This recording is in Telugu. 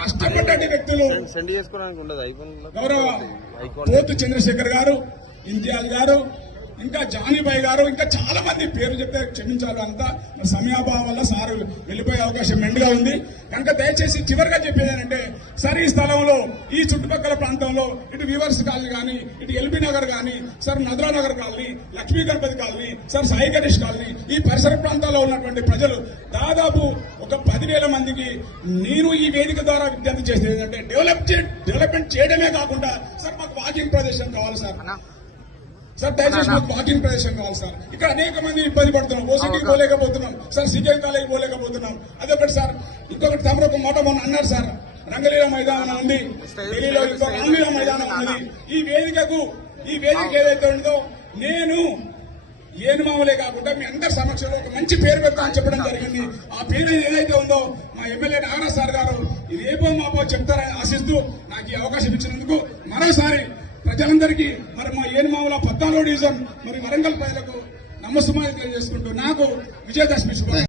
కష్టపడ్డ వ్యక్తులు గౌరవ పోతు చంద్రశేఖర్ గారు, ఇంతియాజ్ గారు, ఇంకా జానీబాయ్ గారు, ఇంకా చాలా మంది పేరు చెప్తే క్షమించాలి. అంతా సమయాభావం వల్ల సార్ వెళ్లిపోయే అవకాశం మెండుగా ఉంది. కనుక దయచేసి చివరిగా చెప్పేది ఏంటంటే, సార్ ఈ స్థలంలో ఈ చుట్టుపక్కల ప్రాంతంలో ఇటు వీవర్స్ కాలనీ కానీ, ఇటు ఎల్బీ నగర్ కానీ, sir Nadra Nagar colony, Lakshmi Ganapathi colony, sir Sai Ganesh colony, ఈ పరిసర ప్రాంతాల్లో ఉన్నటువంటి ప్రజలు దాదాపు ఒక 10,000 మందికి నేను ఈ వేదిక ద్వారా విజ్ఞప్తి చేసేది ఏంటంటే, డెవలప్మెంట్ చేయడమే కాకుండా సార్ మాకు వాకింగ్ ప్రదేశం కావాలి సార్ దయచేసి మాకు వాకింగ్ ప్రదేశం కావాలి సార్. ఇక్కడ అనేక మంది ఇబ్బంది పడుతున్నాం, ఓసిటీకి పోలేకపోతున్నాం సార్, సిజే కాలేజీ పోలేకపోతున్నాం. అదొకటి సార్. ఇంకొకటి తమరు ఒక మాట మొన్న అన్నారు సార్, రంగలీల మైదానం ఉంది, ఢిల్లీలో ఇంకో రామలీల మైదానం ఉంది. ఈ వేదిక ఏదైతే ఉందో నేను ఏనుమామలే కాకుండా మీ అందరి సమక్షంలో ఒక మంచి పేరు పెడతామని చెప్పడం జరిగింది. ఆ పేరు ఏదైతే ఉందో మా ఎమ్మెల్యే నాగరాజ్ సార్ గారు ఇది ఏపో మాపో చెప్తారని ఆశిస్తూ నాకు ఈ అవకాశం ఇచ్చినందుకు మరోసారి ప్రజలందరికీ మరి మా ఏనుమామల 14వ డివిజన్ మరి వరంగల్ ప్రజలకు నమస్సుమాన్ని తెలియజేసుకుంటూ నాకు విజయదశమి శుభాకాంక్షలు.